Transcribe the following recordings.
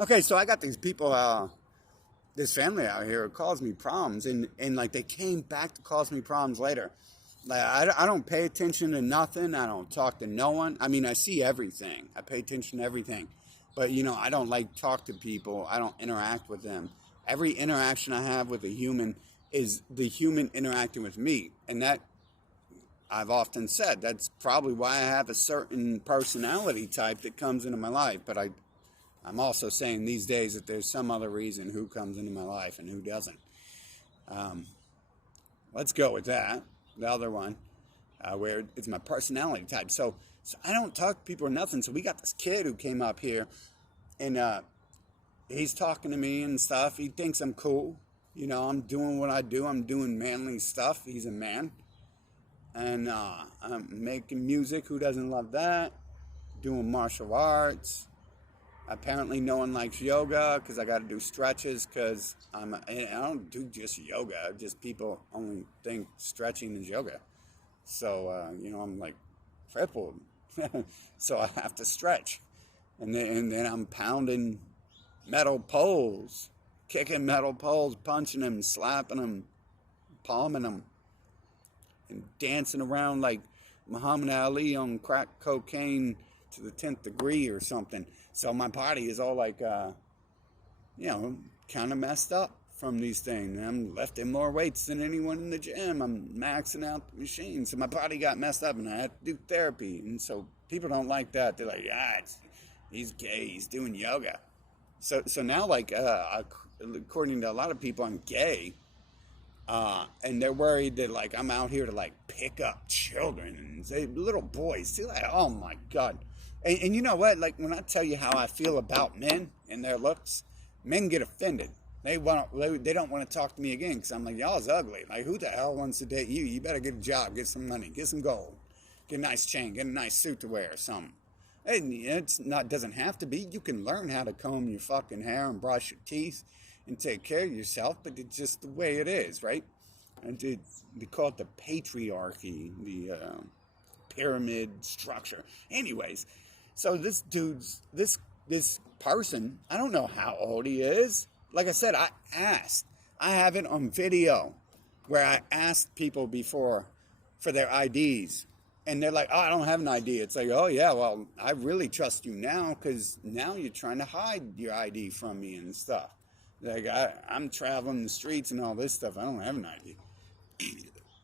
Okay, so I got these people, this family out here who calls me proms, and like they came back to cause me proms later. Like I don't pay attention to nothing. I don't talk to no one. I mean, I see everything. I pay attention to everything, but I don't like talk to people. I don't interact with them. Every interaction I have with a human is the human interacting with me, and that I've often said that's probably why I have a certain personality type that comes into my life. But I'm also saying these days that there's some other reason who comes into my life and who doesn't. Um, let's go with that. The other one, where it's my personality type. So I don't talk to people or nothing. So we got this kid who came up here, and he's talking to me and stuff. He thinks I'm cool. I'm doing what I do. I'm doing manly stuff. He's a man. And I'm making music. Who doesn't love that? Doing martial arts. Apparently no one likes yoga because I got to do stretches because I don't do just yoga. Just people only think stretching is yoga. So, I'm like crippled. So I have to stretch. And then I'm pounding metal poles, kicking metal poles, punching them, slapping them, palming them, and dancing around like Muhammad Ali on crack cocaine to the 10th degree or something. So my body is all like, kind of messed up from these things. I'm lifting more weights than anyone in the gym. I'm maxing out the machine. So my body got messed up and I had to do therapy. And so people don't like that. They're like, he's gay. He's doing yoga. So now, like, according to a lot of people, I'm gay. And they're worried that, like, I'm out here to, like, pick up children and say, little boys. They're like, oh, my God. And you know what? Like, when I tell you how I feel about men and their looks, men get offended. They don't want to talk to me again because I'm like, y'all's ugly. Like, who the hell wants to date you? You better get a job, get some money, get some gold, get a nice chain, get a nice suit to wear or something. And doesn't have to be. You can learn how to comb your fucking hair and brush your teeth and take care of yourself, but it's just the way it is, right? And they call it the patriarchy, the pyramid structure. Anyways, so this person, I don't know how old he is. Like I said, I have it on video where I asked people before for their IDs. And they're like, oh, I don't have an ID. It's like, oh, yeah, well, I really trust you now because now you're trying to hide your ID from me and stuff. Like, I'm traveling the streets and all this stuff. I don't have an ID.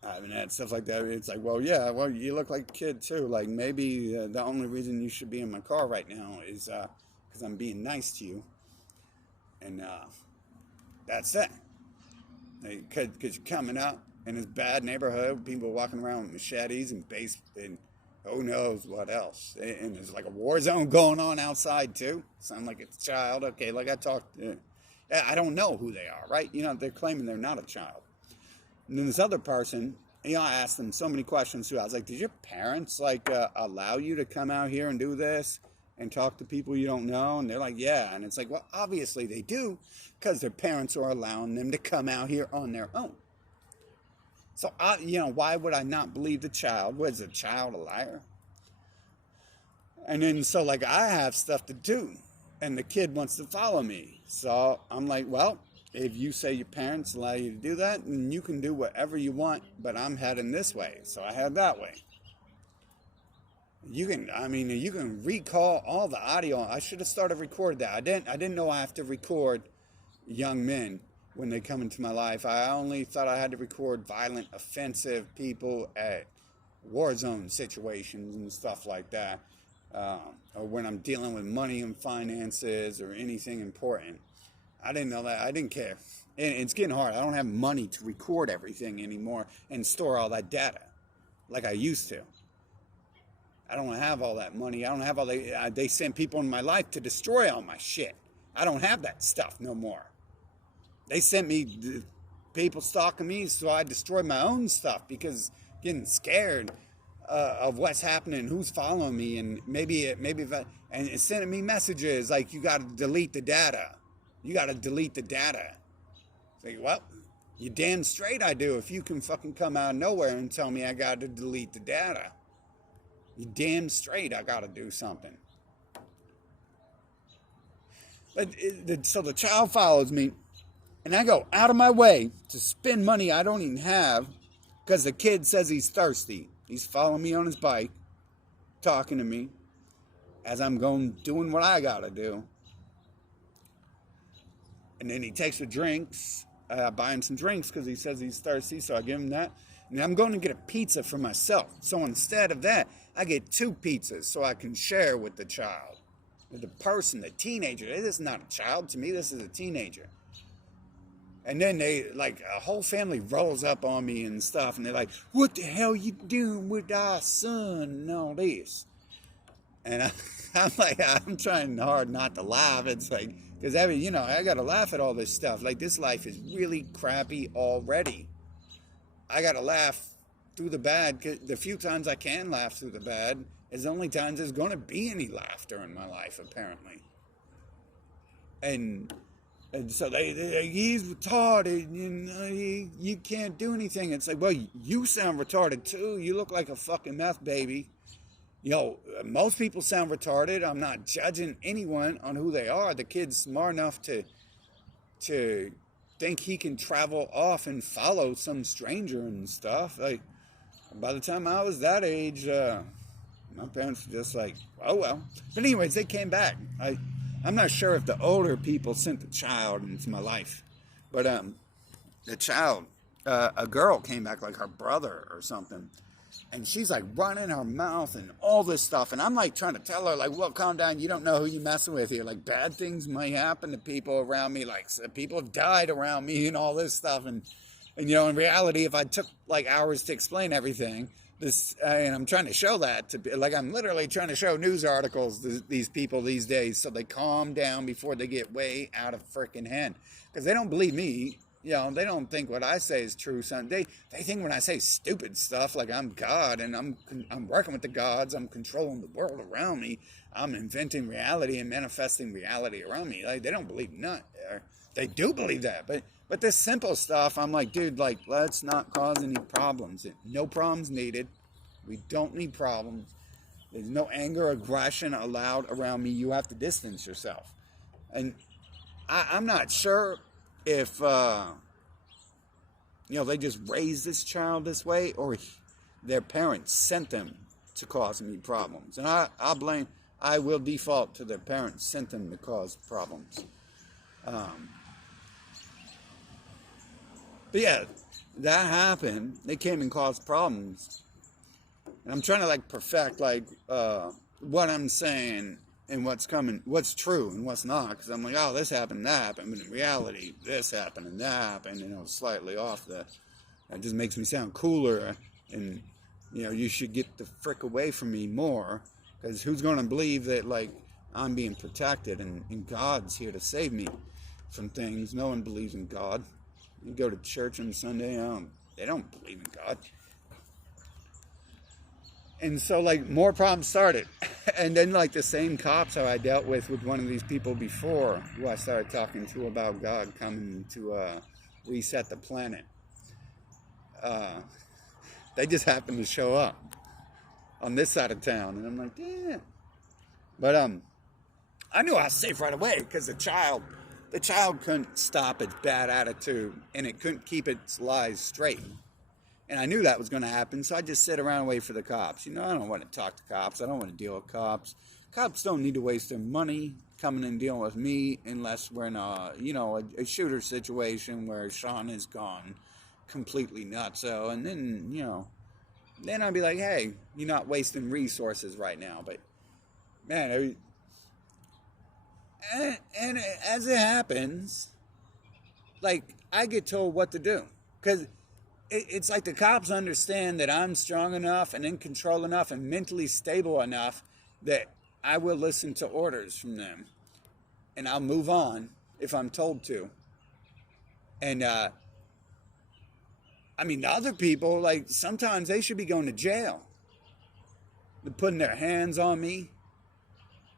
I haven't had stuff like that. It's like, well, yeah, well, you look like a kid, too. Like, maybe the only reason you should be in my car right now is because I'm being nice to you. And that's it. Because you're coming up in this bad neighborhood, people walking around with machetes and and who knows what else. And there's like a war zone going on outside, too. Sound like it's a child. Okay, like I talked, I don't know who they are, right? They're claiming they're not a child. And then this other person, I asked them so many questions, too. I was like, did your parents, allow you to come out here and do this and talk to people you don't know? And they're like, yeah. And it's like, well, obviously they do because their parents are allowing them to come out here on their own. So, why would I not believe the child? Was the child a liar? And then, so, like, I have stuff to do, and the kid wants to follow me. So, I'm like, well, if you say your parents allow you to do that, then you can do whatever you want, but I'm heading this way. So, I head that way. You can recall all the audio. I should have started recording that. I didn't know I have to record young men when they come into my life. I only thought I had to record violent, offensive people at war zone situations and stuff like that, or when I'm dealing with money and finances or anything important. I didn't know that. I didn't care. And it's getting hard. I don't have money to record everything anymore and store all that data like I used to. I don't have all that money. I don't have all that. They send people in my life to destroy all my shit. I don't have that stuff no more. They sent me people stalking me, so I destroyed my own stuff because getting scared of what's happening, who's following me, and and it's sending me messages like you got to delete the data. You got to delete the data. It's like, well, you damn straight I do. If you can fucking come out of nowhere and tell me I got to delete the data, you damn straight I got to do something. So the child follows me, and I go out of my way to spend money I don't even have because the kid says he's thirsty. He's following me on his bike, talking to me as I'm going doing what I gotta do. And then he takes the drinks. I buy him some drinks because he says he's thirsty, so I give him that. And I'm going to get a pizza for myself. So instead of that, I get 2 pizzas so I can share with the child, with the person, the teenager. This is not a child. To me, this is a teenager. And then they, like, a whole family rolls up on me and stuff, and they're like, what the hell you doing with our son and all this? And I'm like, I'm trying hard not to laugh. It's like, because I got to laugh at all this stuff. Like, this life is really crappy already. I got to laugh through the bad. Cause the few times I can laugh through the bad is the only times there's going to be any laughter in my life, apparently. And so he's retarded, you can't do anything. It's like, well, you sound retarded too. You look like a fucking meth baby. Most people sound retarded. I'm not judging anyone on who they are. The kid's smart enough to think he can travel off and follow some stranger and stuff. Like, by the time I was that age, my parents were just like, oh well. But anyways, they came back. I'm not sure if the older people sent the child into my life, but the child, a girl came back, like her brother or something. And she's like running her mouth and all this stuff. And I'm like trying to tell her, like, well, calm down. You don't know who you're messing with here. Like, bad things might happen to people around me. Like, people have died around me and all this stuff. And in reality, if I took like hours to explain everything, and I'm trying to show that I'm literally trying to show news articles to these people these days so they calm down before they get way out of freaking hand. Because they don't believe me. They don't think what I say is true, son. They think when I say stupid stuff, like I'm God and I'm working with the gods, I'm controlling the world around me, I'm inventing reality and manifesting reality around me. Like, they don't believe none. They do believe that, but this simple stuff, I'm like, dude, like, let's not cause any problems. No problems needed. We don't need problems. There's no anger or aggression allowed around me. You have to distance yourself. And I'm not sure if they just raised this child this way, or their parents sent them to cause me problems. And I will default to their parents sent them to cause problems. But yeah, that happened. They came and caused problems. And I'm trying to like perfect what I'm saying and what's coming, what's true and what's not. Because I'm like, oh, this happened, that happened. But in reality, this happened and that happened, slightly off that. That just makes me sound cooler. And, you should get the frick away from me more. Because who's going to believe that, like, I'm being protected and God's here to save me from things? No one believes in God. You go to church on Sunday, they don't believe in God. And so, like, more problems started. And then, like, the same cops who I dealt with one of these people before, who I started talking to about God coming to reset the planet, they just happened to show up on this side of town. And I'm like, damn. But I knew I was safe right away because the child couldn't stop its bad attitude, and it couldn't keep its lies straight. And I knew that was going to happen, so I just sit around and wait for the cops. I don't want to talk to cops. I don't want to deal with cops. Cops don't need to waste their money coming and dealing with me unless we're in a shooter situation where Sean has gone completely nuts. So, and then, then I'd be like, hey, you're not wasting resources right now. But, man, and as it happens, like, I get told what to do. Because it's like the cops understand that I'm strong enough and in control enough and mentally stable enough that I will listen to orders from them. And I'll move on if I'm told to. And, the other people, like, sometimes they should be going to jail. They're putting their hands on me,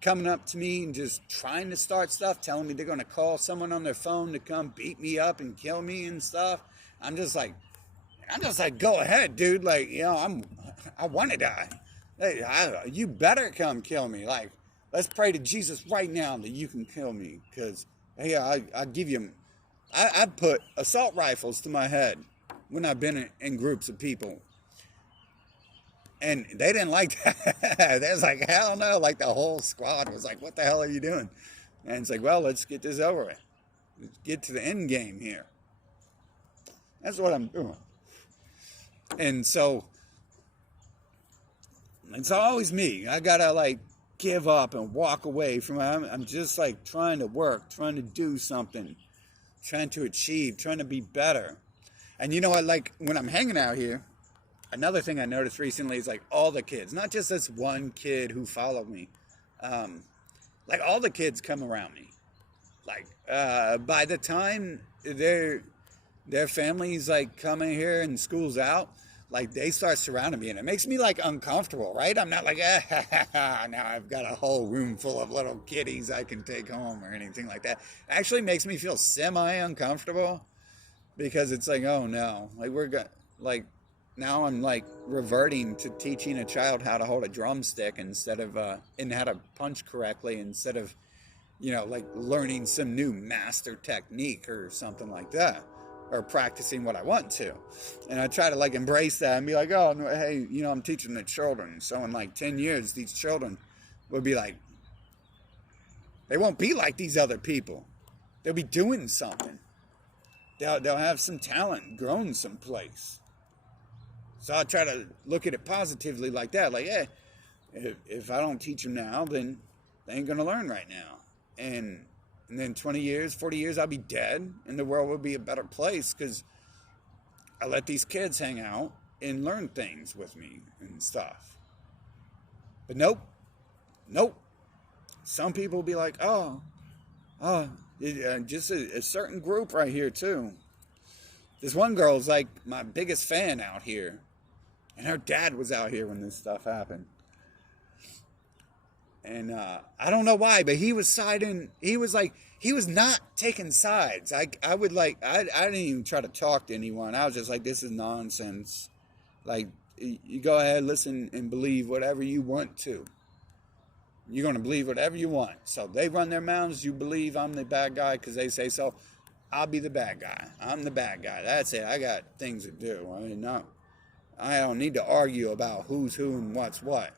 coming up to me and just trying to start stuff, telling me they're going to call someone on their phone to come beat me up and kill me and stuff. I'm just like, go ahead, dude. Like, I want to die. Hey, you better come kill me. Like, Let's pray to Jesus right now that you can kill me. Because, hey, I give you... I put assault rifles to my head when I've been in groups of people. And they didn't like that. They was like, hell no. Like the whole squad was like, what the hell are you doing? And it's like, well, let's get this over with. Let's get to the end game here. That's what I'm doing. And so, it's always me. I gotta like give up and walk away from it. I'm just like trying to work, trying to do something, trying to achieve, trying to be better. And you know what, like when I'm hanging out here, another thing I noticed recently is like all the kids, not just this one kid who followed me. Like all the kids come around me. Like by the time their families like coming here and school's out, like they start surrounding me, and it makes me like uncomfortable, right? I'm not like, now I've got a whole room full of little kiddies I can take home or anything like that. It actually makes me feel semi-uncomfortable because it's like, oh no, like now I'm like reverting to teaching a child how to hold a drumstick instead of and how to punch correctly instead of, you know, like learning some new master technique or something like that, or practicing what I want to. And I try to like embrace that and be like, oh, hey, you know, I'm teaching the children. So in like 10 years, these children will be like, they won't be like these other people. They'll be doing something. They'll have some talent grown someplace. So I try to look at it positively like that. Like, hey, if I don't teach them now, then they ain't going to learn right now. And then 20 years, 40 years, I'll be dead, and the world will be a better place because I let these kids hang out and learn things with me and stuff. But nope. Some people will be like, just a certain group right here, too. This one girl's like my biggest fan out here, and her dad was out here when this stuff happened. And I don't know why, but he was siding. He was not taking sides. I didn't even try to talk to anyone. I was just like, this is nonsense. Like, you go ahead, listen, and believe whatever you want to. You're going to believe whatever you want. So they run their mouths. You believe I'm the bad guy because they say so. I'll be the bad guy. I'm the bad guy. That's it. I got things to do. I mean, no, I don't need to argue about who's who and what's what.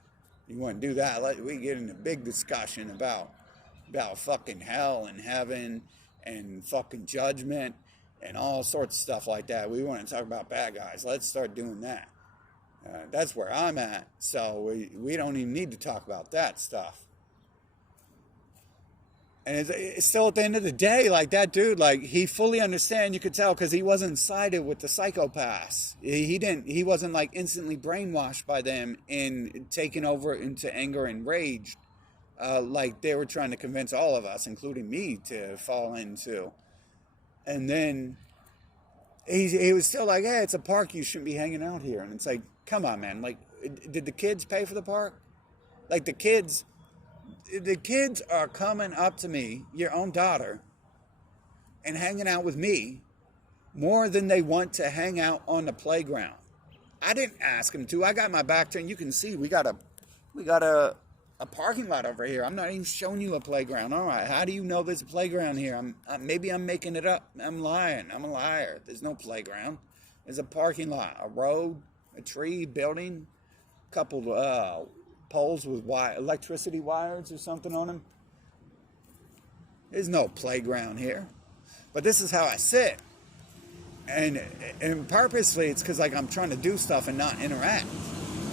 You want to do that, we get in a big discussion about fucking hell and heaven and fucking judgment and all sorts of stuff like that. We want to talk about bad guys. Let's start doing that. That's where I'm at. So we don't even need to talk about that stuff. And it's still at the end of the day, like that dude, like he fully understand. You could tell because he wasn't sided with the psychopaths. He wasn't like instantly brainwashed by them and taken over into anger and rage, like they were trying to convince all of us, including me, to fall into. And then he was still like, hey, it's a park. You shouldn't be hanging out here. And it's like, come on, man. Like, did the kids pay for the park? Like the kids are coming up to me, your own daughter, and hanging out with me more than they want to hang out on the playground. I didn't ask them to. I got my back turned. You can see we got a parking lot over here. I'm not even showing you a playground. All right, how do you know there's a playground here? Maybe I'm making it up. I'm lying. I'm a liar. There's no playground. There's a parking lot, a road, a tree, building, a couple poles with electricity wires or something on them. There's no playground here. But this is how I sit. And purposely, it's because like I'm trying to do stuff and not interact.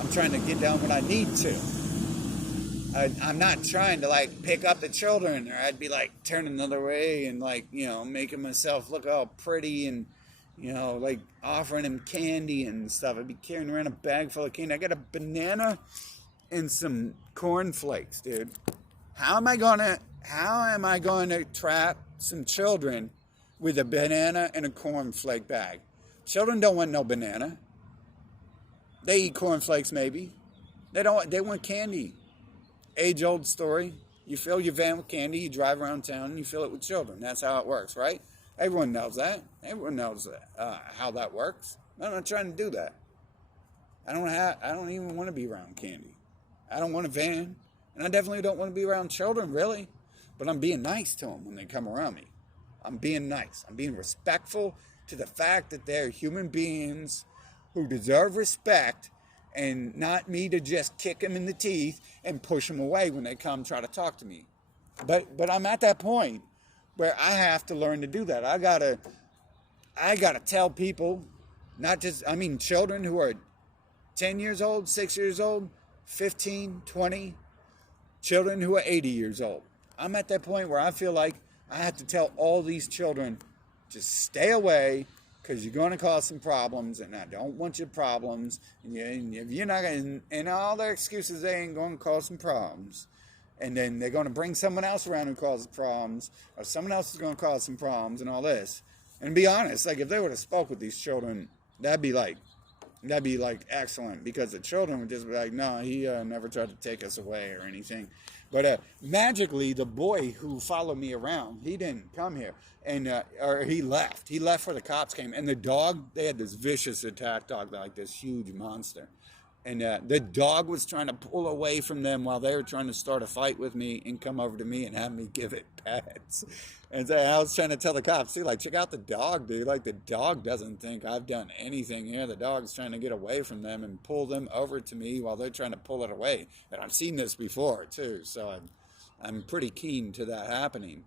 I'm trying to get down what I need to. I'm not trying to like pick up the children, or I'd be like turning another way and like, you know, making myself look all pretty and, you know, like offering them candy and stuff. I'd be carrying around a bag full of candy. I got a banana and some cornflakes, dude. How am I going to trap some children with a banana and a cornflake bag? Children don't want no banana. They eat cornflakes maybe. They want candy. Age-old story. You fill your van with candy, you drive around town, and you fill it with children. That's how it works, right? Everyone knows that. Everyone knows how that works. I'm not trying to do that. I don't even want to be around candy. I don't want a van, and And I definitely don't want to be around children, really. But I'm being nice to them when they come around me. I'm being nice. I'm being respectful to the fact that they're human beings who deserve respect, and not me to just kick them in the teeth and push them away when they come try to talk to me. But I'm at that point where I have to learn to do that. I gotta tell people, not just, I mean, children who are 10 years old, 6 years old, 15, 20, children who are 80 years old. I'm at that point where I feel like I have to tell all these children, just stay away, because you're going to cause some problems, and I don't want your problems. And if you're not going to, and all their excuses, they ain't going to cause some problems. And then they're going to bring someone else around who causes problems, or someone else is going to cause some problems and all this. And be honest, like if they would have spoke with these children, that'd be like excellent, because the children would just be like, no, he never tried to take us away or anything. But magically, the boy who followed me around, he didn't come here, and or he left. He left where the cops came, and the dog, they had this vicious attack dog, like this huge monster. And the dog was trying to pull away from them while they were trying to start a fight with me and come over to me and have me give it pets. And so I was trying to tell the cops, see, like, check out the dog, dude. Like, the dog doesn't think I've done anything here. The dog's trying to get away from them and pull them over to me while they're trying to pull it away. And I've seen this before, too. So I'm pretty keen to that happening.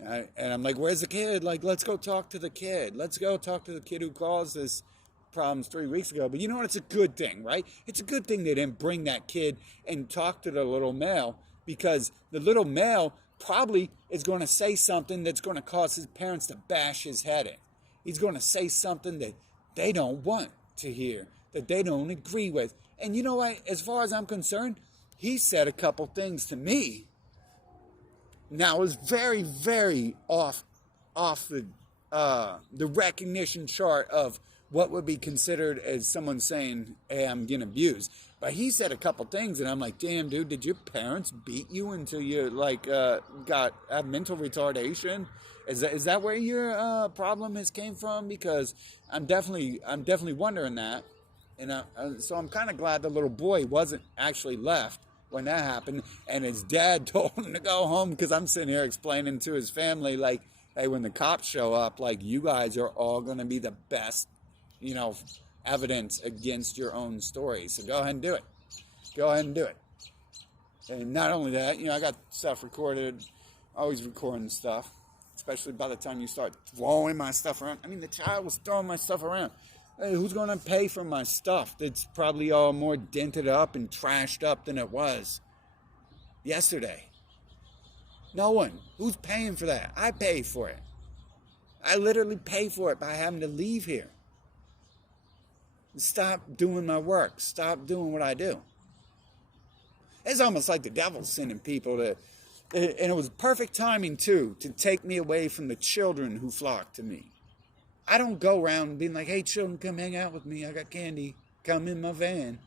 And I'm like, where's the kid? Like, let's go talk to the kid. Let's go talk to the kid who caused this problems 3 weeks ago. But you know what? It's a good thing, right? It's a good thing they didn't bring that kid and talk to the little male, because the little male probably is going to say something that's going to cause his parents to bash his head in. He's going to say something that they don't want to hear, that they don't agree with. And you know what? As far as I'm concerned, he said a couple things to me. Now, it was very, very off the recognition chart of what would be considered as someone saying, hey, I'm getting abused. But he said a couple things, and I'm like, damn, dude, did your parents beat you until you, like, have mental retardation? Is that where your problem has came from? Because I'm definitely wondering that. And so I'm kind of glad the little boy wasn't actually left when that happened, and his dad told him to go home, because I'm sitting here explaining to his family, like, hey, when the cops show up, like, you guys are all going to be the best, evidence against your own story. So go ahead and do it. Go ahead and do it. And not only that, I got stuff recorded, always recording stuff, especially by the time you start throwing my stuff around. I mean, the child was throwing my stuff around. Hey, who's going to pay for my stuff that's probably all more dented up and trashed up than it was yesterday? No one. Who's paying for that? I pay for it. I literally pay for it by having to leave here. Stop doing my work. Stop doing what I do. It's almost like the devil's sending people to, and it was perfect timing too, to take me away from the children who flock to me. I don't go around being like, hey, children, come hang out with me. I got candy. Come in my van.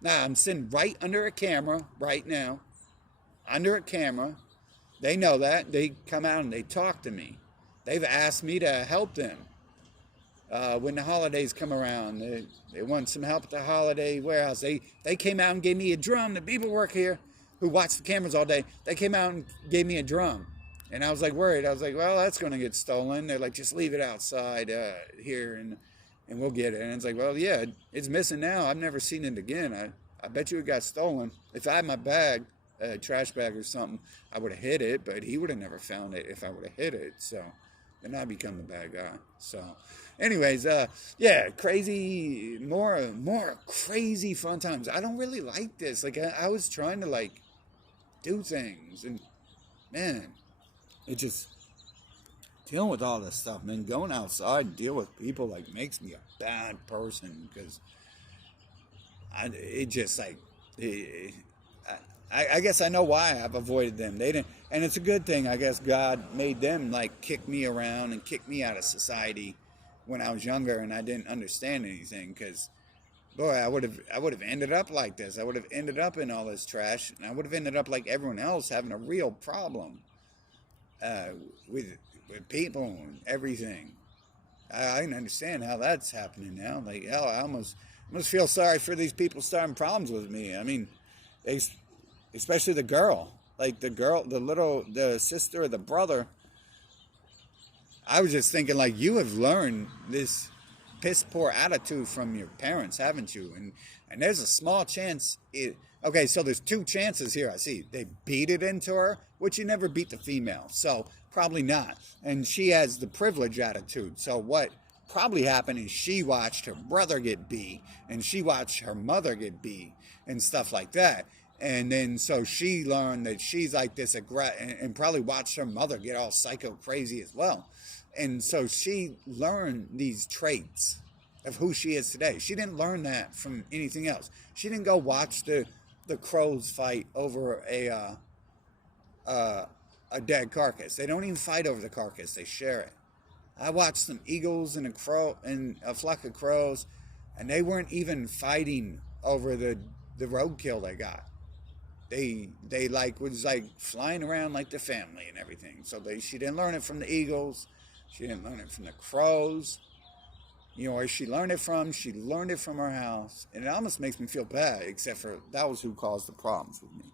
Nah, I'm sitting right under a camera right now. Under a camera. They know that. They come out and they talk to me. They've asked me to help them. When the holidays come around, they want some help at the holiday warehouse. They came out and gave me a drum. The people work here who watch the cameras all day, they came out and gave me a drum. And I was like worried. I was like, well, that's going to get stolen. They're like, just leave it outside here and we'll get it. And it's like, well, yeah, it's missing now. I've never seen it again. I bet you it got stolen. If I had my bag, a trash bag or something, I would have hid it, but he would have never found it if I would have hid it. So then I become the bad guy. So anyways, yeah, crazy, more crazy fun times. I don't really like this. Like I was trying to like do things, and man, it just dealing with all this stuff, man. Going outside and deal with people like makes me a bad person, because I guess I know why I've avoided them. They didn't, and it's a good thing. I guess God made them like kick me around and kick me out of society when I was younger and I didn't understand anything. Because boy, I would have ended up like this. I would have ended up in all this trash, and I would have ended up like everyone else, having a real problem with people and everything. I can understand how that's happening now. Like hell, I almost feel sorry for these people starting problems with me. I mean, they especially the girl. Like the girl, the sister or the brother. I was just thinking, like, you have learned this piss poor attitude from your parents, haven't you? And there's a small chance it. Okay, so there's two chances here. I see they beat it into her, which you never beat the female, so probably not. And she has the privilege attitude. So what probably happened is she watched her brother get beat, and she watched her mother get beat, and stuff like that. And then so she learned that she's like this and probably watched her mother get all psycho crazy as well. And so she learned these traits of who she is today. She didn't learn that from anything else. She didn't go watch the crows fight over a dead carcass. They don't even fight over the carcass. They share it. I watched some eagles and a flock of crows, and they weren't even fighting over the roadkill they got. They was like flying around like the family and everything. So she didn't learn it from the eagles. She didn't learn it from the crows. You know, where she learned it from? She learned it from her house. And it almost makes me feel bad, except for that was who caused the problems with me.